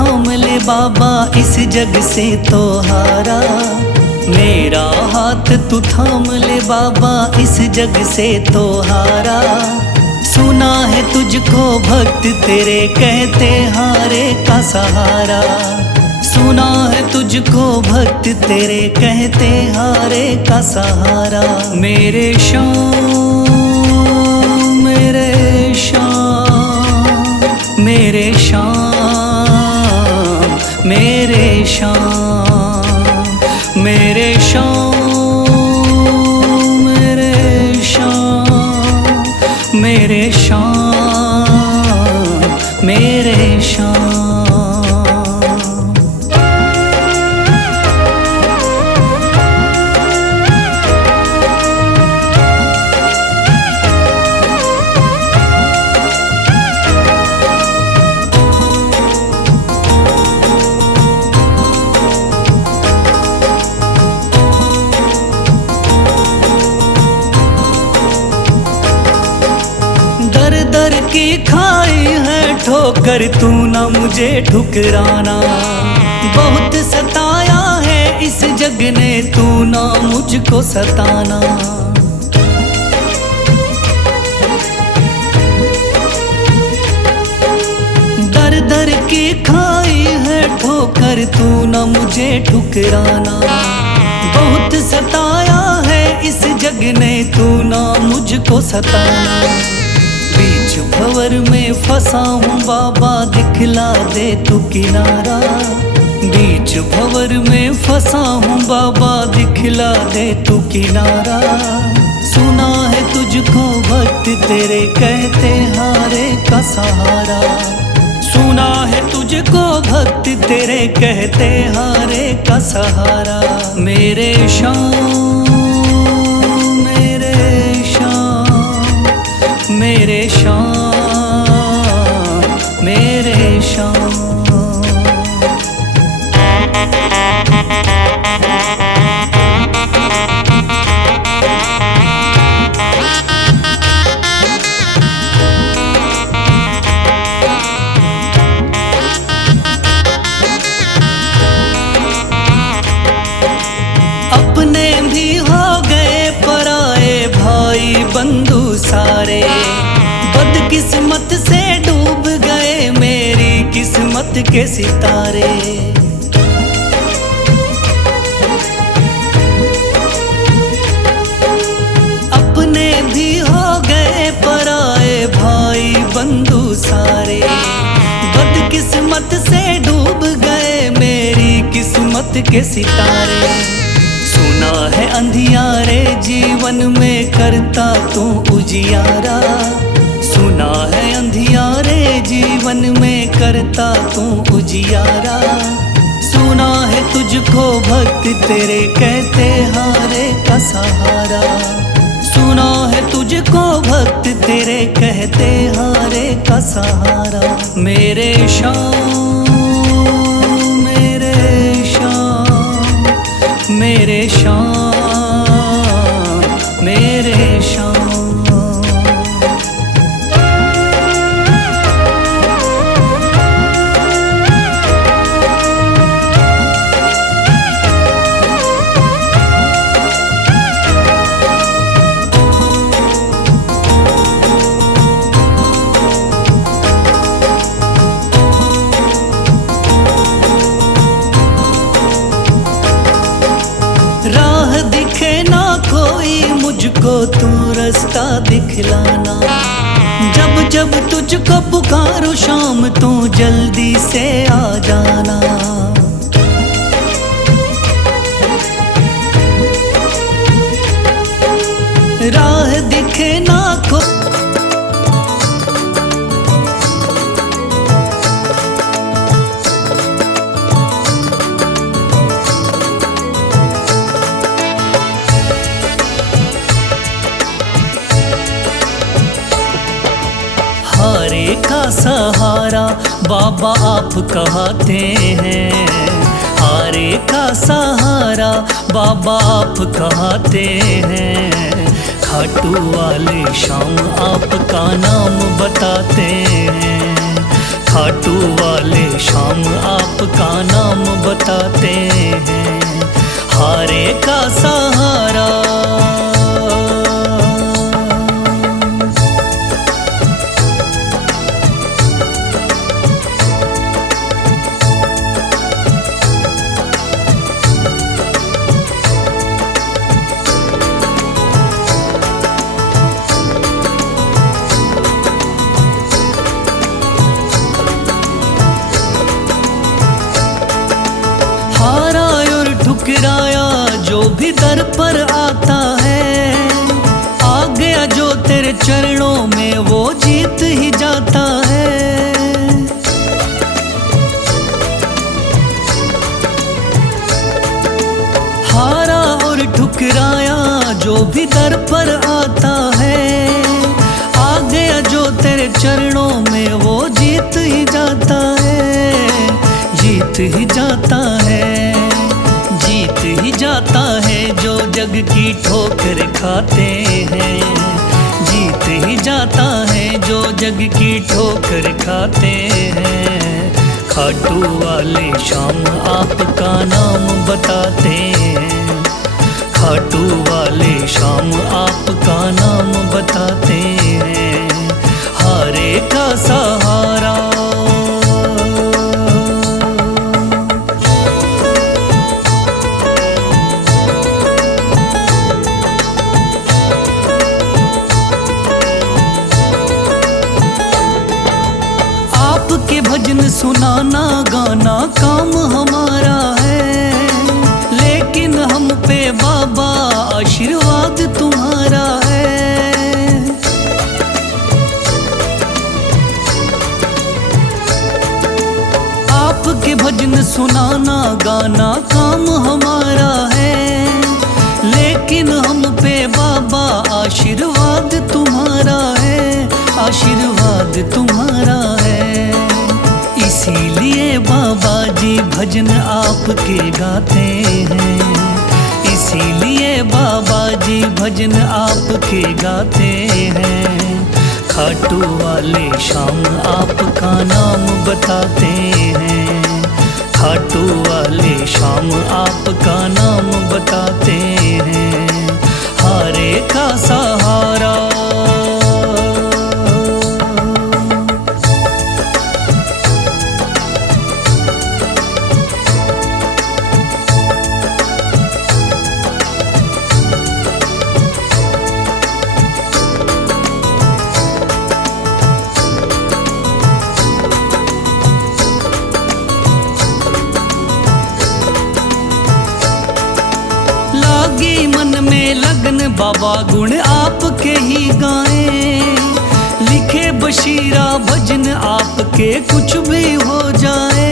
थाम ले बाबा इस जग से तो हारा। मेरा हाथ तू थाम ले बाबा इस जग से तो हारा। सुना है तुझको भक्त तेरे कहते हारे का सहारा। सुना है तुझको भक्त तेरे कहते हारे का सहारा। मेरे श्याम मेरे श्याम मेरे श्याम मेरे श्याम मेरे श्याम मेरे श्याम मेरे श्याम मेरे श्याम। दर की खाई है ठोकर तू ना मुझे ठुकराना। बहुत सताया है इस जग ने तू ना मुझको सताना। दर दर की खाई है ठोकर तू ना मुझे ठुकराना। बहुत सताया है इस जग ने तू ना मुझको सताना। बीच भंवर में फंसा हूँ बाबा दिखला दे तू किनारा। बीच भंवर में फंसा हूँ बाबा दिखला दे तू किनारा। सुना है तुझको भक्त तेरे कहते हारे का सहारा। सुना है तुझको भक्त तेरे कहते हारे का सहारा। मेरे श्याम मेरे श्याम मेरे श्याम मेरे श्याम। अपने भी हो गए पराए भाई बंधु सारे। बदकिस्मत से डूब गए मेरी किस्मत के सितारे। अपने भी हो गए पराए भाई बंधु सारे। बदकिस्मत से डूब गए मेरी किस्मत के सितारे। सुना है अंधियारे जीवन में करता तू उजियारा। सुना है अंधियारे जीवन में करता तू उजियारा। सुना है तुझको भक्त तेरे कहते हारे का सहारा। सुना है तुझको भक्त तेरे कहते हारे का सहारा। मेरे श्याम मेरे श्याम मेरे श्याम मेरे श्याम। राह दिखे ना कोई मुझको तू रास्ता दिखलाना। जब जब तुझको पुकारो शाम तू जल्दी से आ जाना। राह दिखे ना हारे का सहारा बाबा आप कहते हैं। हारे का सहारा बाबा आप कहते हैं। खाटू वाले श्याम आपका नाम बताते हैं। खाटू वाले शाम आपका नाम बताते हैं, हारे का सहारा। हारा और ठुकराया जो भी दर पर आता है, आ गया जो तेरे चरणों में वो जीत ही जाता है। हारा और ठुकराया जो भी दर पर आता है, आ गया जो तेरे चरणों में वो जीत ही जाता है, जीत ही जाता है, जीत ही जाता है जो जग की ठोकर खाते हैं, जीत ही जाता है जो जग की ठोकर खाते हैं। खाटू वाले शाम आपका नाम बताते हैं, खाटू वाले शाम आपका नाम बताते हैं, हारे का सहारा। आपके भजन सुनाना गाना काम हमारा है, लेकिन हम पे बाबा आशीर्वाद तुम्हारा है। आपके भजन सुनाना गाना काम हमारा है, लेकिन हम पे बाबा आशीर्वाद तुम्हारा है, आशीर्वाद तुम्हारा है। इसीलिए बाबा जी भजन आपके गाते हैं, इसीलिए बाबा जी भजन आपके गाते हैं। खाटू वाले शाम आपका नाम बताते हैं, खाटू वाले शाम आपका नाम बताते हैं, हारे का सहारा। लागी मन में लगन बाबा गुण आपके ही गाएं, लिखे बशीरा भजन आपके कुछ भी हो जाए।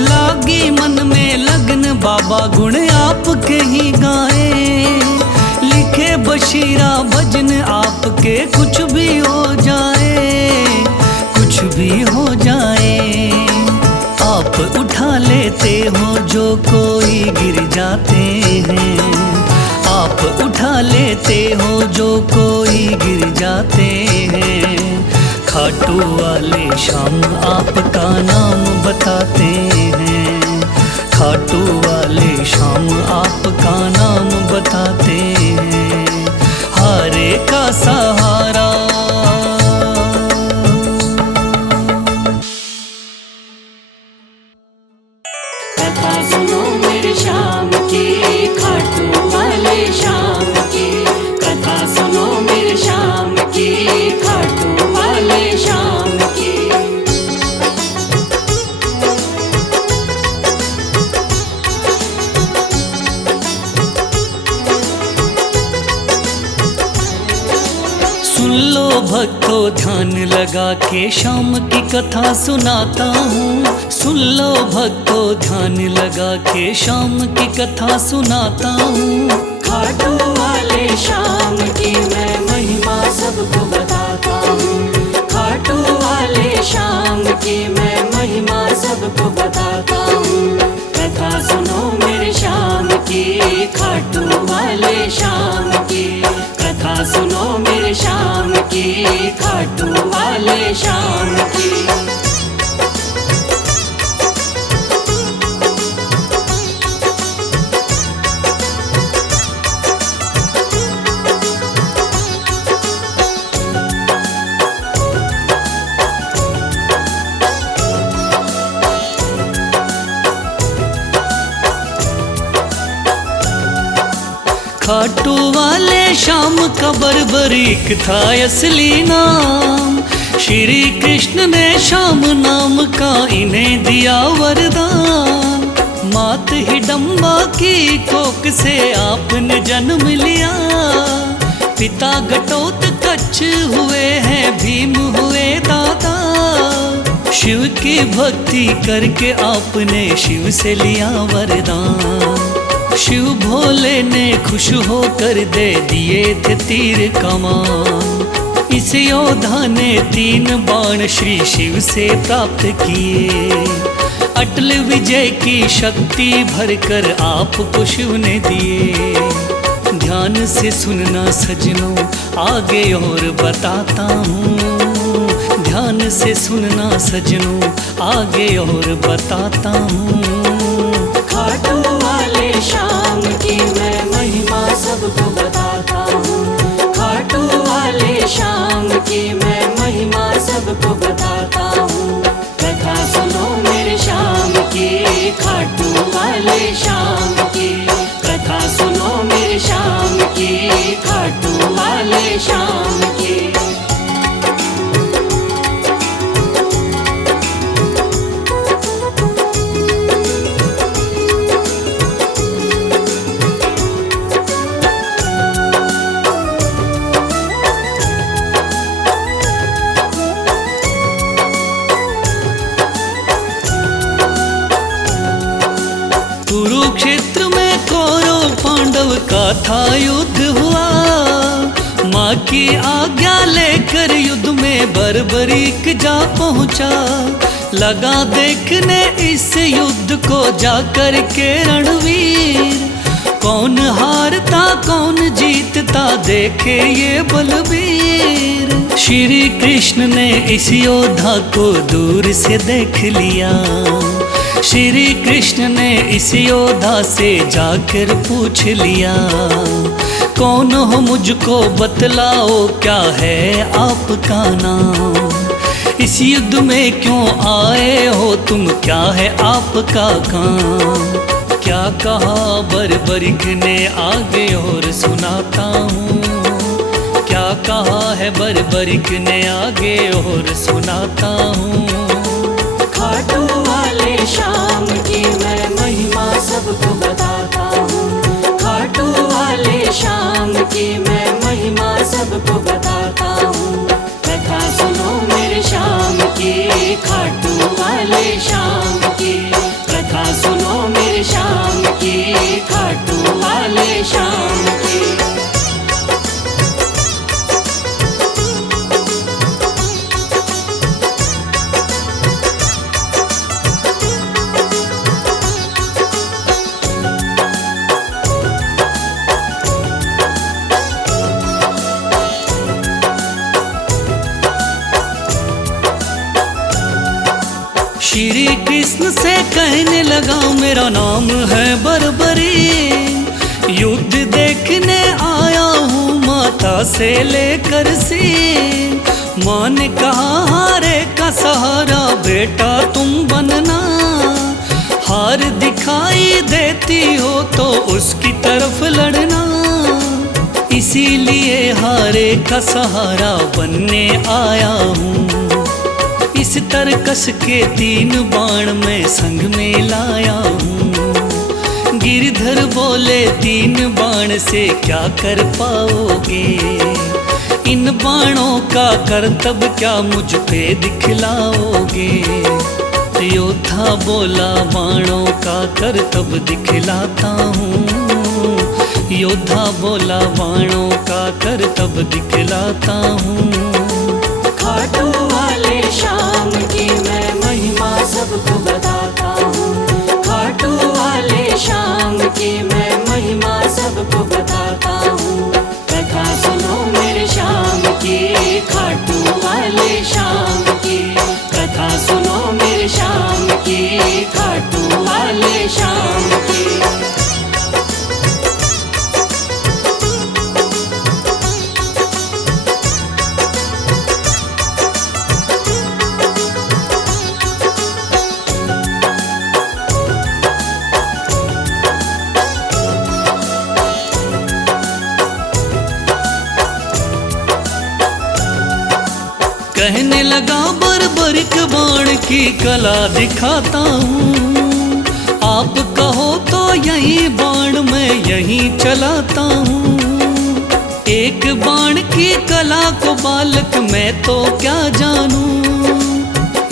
लागी मन में लगन बाबा गुण आपके ही गाएं, लिखे बशीरा भजन आपके कुछ भी हो जाए, कुछ भी हो जाए। आप उठा लेते हो जो कोई गिर जाते हैं, आप उठा लेते हो जो कोई गिर जाते हैं। खाटू वाले शाम आपका नाम बताते हैं, खाटू वाले शाम आपका नाम बताते हैं, हारे का सहारा। कथा सुनो मेरे शाम की, खाटू वाले शाम की, कथा सुनो मेरे शाम की, खाटू वाले शाम की। सुन लो भक्तों ध्यान लगा के शाम की कथा सुनाता हूँ, सुन लो भक्तों ध्यान लगा के शाम की कथा सुनाता हूँ। खाटू वाले शाम की मैं महिमा सबको बताता हूँ, खाटू वाले शाम की मैं महिमा सबको बताता हूँ। कथा सुनो मेरे शाम की, खाटू वाले शाम की, कथा खाटू वाले श्याम का बर्बरीक था असली नाम। श्री कृष्ण ने श्याम नाम का इन्हें दिया वरदान। मात हिडम्बा की कोख से आपने जन्म लिया। पिता घटोत्कच हुए हैं भीम हुए दादा। शिव की भक्ति करके आपने शिव से लिया वरदान। शिव भोले ने खुश होकर दे दिए थे तीर कमान। इस योद्धा ने 3 बाण श्री शिव से प्राप्त किए। अटल विजय की शक्ति भरकर आपको शिव ने दिए। ध्यान से सुनना सजनों आगे और बताता हूँ। ध्यान से सुनना सजनों आगे और बताता हूँ। खाटू वाले श्याम की मैं महिमा सबको बताता हूँ। खाटू वाले श्याम की मैं महिमा सबको बताता हूँ। कथा सुनो मेरे श्याम की, खाटू वाले श्याम की। कथा सुनो मेरे श्याम की, खाटू वाले श्याम की। कुरुक्षेत्र में कौरव पांडव का था युद्ध हुआ। माँ की आज्ञा लेकर युद्ध में बर्बरीक जा पहुँचा। लगा देखने इस युद्ध को जाकर के रणवीर। कौन हारता कौन जीतता देखे ये बलवीर। श्री कृष्ण ने इस योद्धा को दूर से देख लिया। श्री कृष्ण ने इस योद्धा से जाकर पूछ लिया। कौन हो मुझको बतलाओ क्या है आपका नाम। इस युद्ध में क्यों आए हो तुम, क्या है आपका काम। क्या कहा बर्बरीक ने आगे और सुनाता हूँ। क्या कहा है बर्बरीक ने आगे और सुनाता हूँ। खाटू वाले श्याम की मैं महिमा सबको बताता हूँ। खाटू वाले श्याम की मैं महिमा सबको बताता हूँ। कथा सुनो मेरे श्याम की, खाटू वाले श्याम की। कथा सुनो मेरे श्याम की, खाटू वाले श्याम की। श्री कृष्ण से कहने लगा मेरा नाम है बर्बरी। युद्ध देखने आया हूँ माता से लेकर सिर। माँ ने कहा हारे का सहारा बेटा तुम बनना। हार दिखाई देती हो तो उसकी तरफ लड़ना। इसीलिए हारे का सहारा बनने आया हूँ। इस तरकस के 3 बाण में संग में लाया हूँ। गिरधर बोले 3 बाण से क्या कर पाओगे। इन बाणों का करतब क्या मुझ पे दिखलाओगे। योद्धा बोला बाणों का करतब दिखलाता हूँ। योद्धा बोला बाणों का करतब दिखलाता हूँ। खाटू वाले श्याम की मैं महिमा सबको बताता हूँ। खाटू वाले श्याम की मैं महिमा सबको बताता हूँ। कथा सुनो मेरे श्याम की, खाटू वाले श्याम की। कथा सुनो मेरे श्याम की, खाटू वाले श्याम की। की कला दिखाता हूँ। आप कहो तो यही बाण मैं यहीं चलाता हूँ। एक बाण की कला को बालक मैं तो क्या जानूं।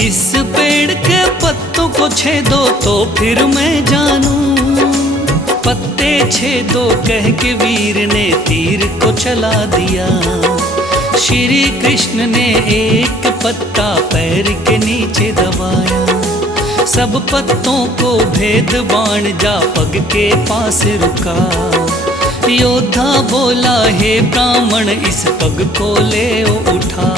इस पेड़ के पत्तों को छेदो तो फिर मैं जानूं। पत्ते छेदो कह के वीर ने तीर को चला दिया। श्री कृष्ण ने एक पत्ता पैर के नीचे दबाया। सब पत्तों को भेद बाण जा पग के पास रुका। योद्धा बोला हे ब्राह्मण इस पग को ले उठा।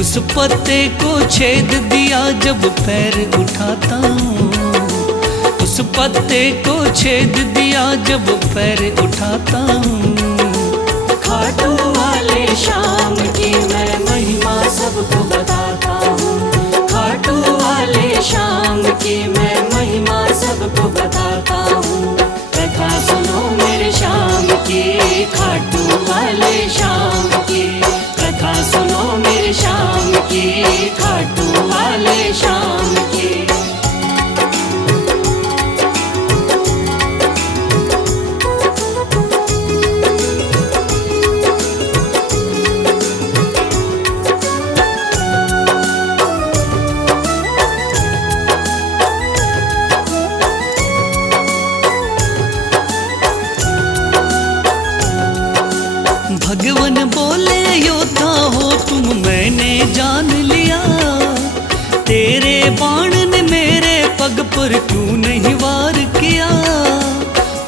उस पत्ते को छेद दिया जब पैर उठाता हूँ। उस पत्ते को छेद दिया जब पैर उठाता हूँ। खाटू वाले श्याम की मैं महिमा सबको बताता हूँ। खाटू वाले श्याम की मैं महिमा सबको बताता हूँ। कथा सुनो मेरे श्याम की, खाटू वाले श्याम की। कथा सुनो मेरे श्याम की, खाटू वाले श्याम की। भगवान बोले योद्धा हो तुम मैंने जान लिया। तेरे बाण ने मेरे पग पर क्यों नहीं वार किया।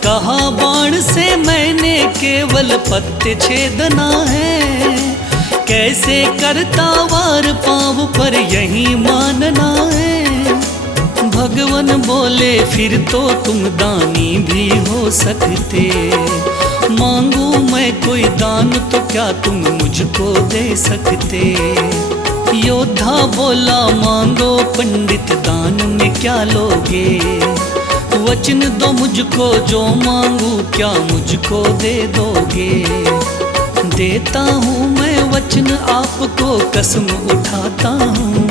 कहा बाण से मैंने केवल पत्ते छेदना है। कैसे करता वार पाँव पर यही मानना है। भगवान बोले फिर तो तुम दानी भी हो सकते। मांगू मैं कोई दान तो क्या तुम मुझको दे सकते। योद्धा बोला मांगो पंडित दान में क्या लोगे। वचन दो मुझको जो मांगू क्या मुझको दे दोगे। देता हूँ मैं वचन आपको कसम उठाता हूँ।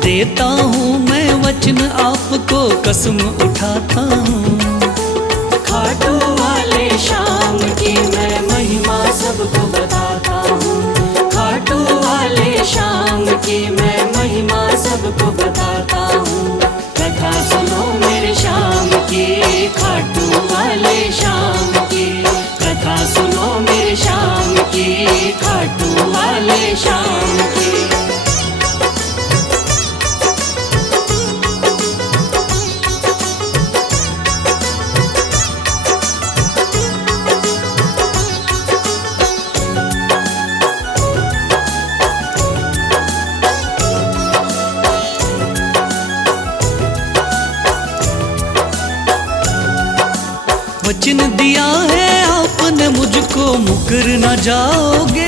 देता हूँ मैं वचन आपको कसम उठाता हूँ। खाटू वाले श्याम की मैं महिमा सबको बताता हूँ। खाटू वाले श्याम की मैं महिमा सबको बताता हूँ। कथा सुनो मेरे श्याम की, खाटू वाले श्याम की। कथा सुनो मेरे श्याम की, खाटू वाले श्याम की। वचन दिया है आपने मुझको मुकर न जाओगे।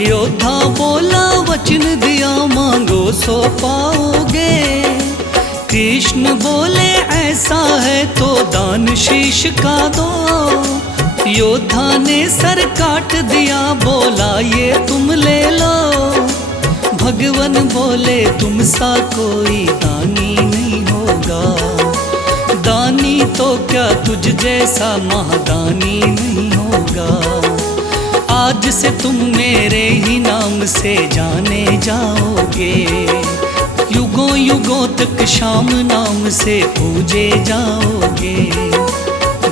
योद्धा बोला वचन दिया मांगो सो पाओगे। कृष्ण बोले ऐसा है तो दान शीश का दो। योद्धा ने सर काट दिया बोला ये तुम ले लो। भगवान बोले तुम सा कोई दानी नहीं होगा। दानी तो क्या तुझ जैसा महादानी नहीं होगा। आज से तुम मेरे ही नाम से जाने जाओगे। युगों युगों तक श्याम नाम से पूजे जाओगे।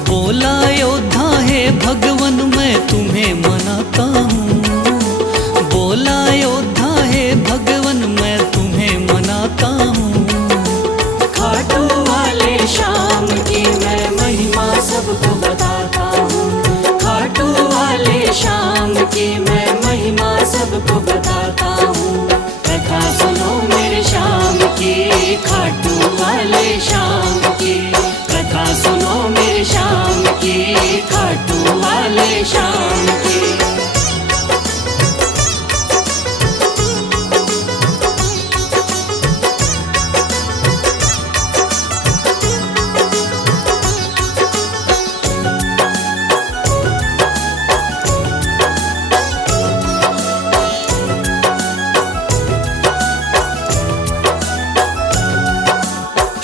बोला योद्धा है भगवान मैं तुम्हें मनाता हूँ। बोला योद्धा है भगवान मैं तुम्हें मनाता हूँ। खाटू वाले श्याम की मैं महिमा सबको बताता हूँ। खाटू वाले श्याम की मैं महिमा सबको बताता हूँ। कथा सुनो मेरे श्याम की, खाटू वाले श्याम की। कथा सुनो मेरे श्याम की, खाटू वाले श्याम की।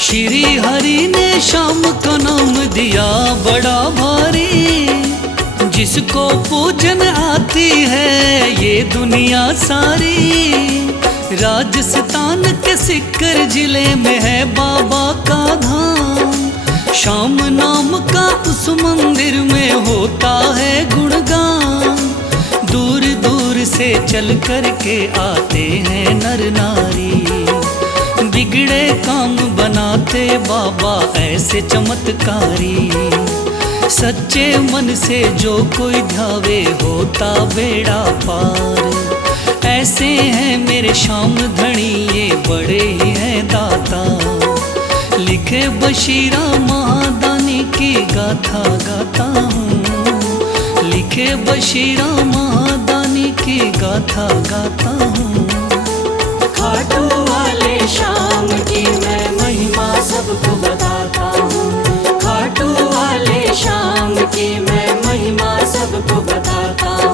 श्री हरि ने श्याम का नाम दिया बड़ा भारी, जिसको पूजन आती है ये दुनिया सारी। राजस्थान के सिक्कर जिले में है बाबा का धाम, श्याम नाम का उस मंदिर में होता है गुणगान। दूर दूर से चल कर के आते हैं नर नारी, बिगड़े काम बनाते बाबा ऐसे चमत्कारी। सच्चे मन से जो कोई ध्यावे होता बेड़ा पार। ऐसे हैं मेरे श्याम धनी ये बड़े ही हैं दाता, लिखे बशीरा महादानी की गाथा गाता हूँ। लिखे बशीरा महादानी की गाथा गाता हूँ। खाटू वाले श्याम की मैं महिमा सबको बताता हूँ। खाटू वाले श्याम की मैं महिमा सबको बताता हूँ।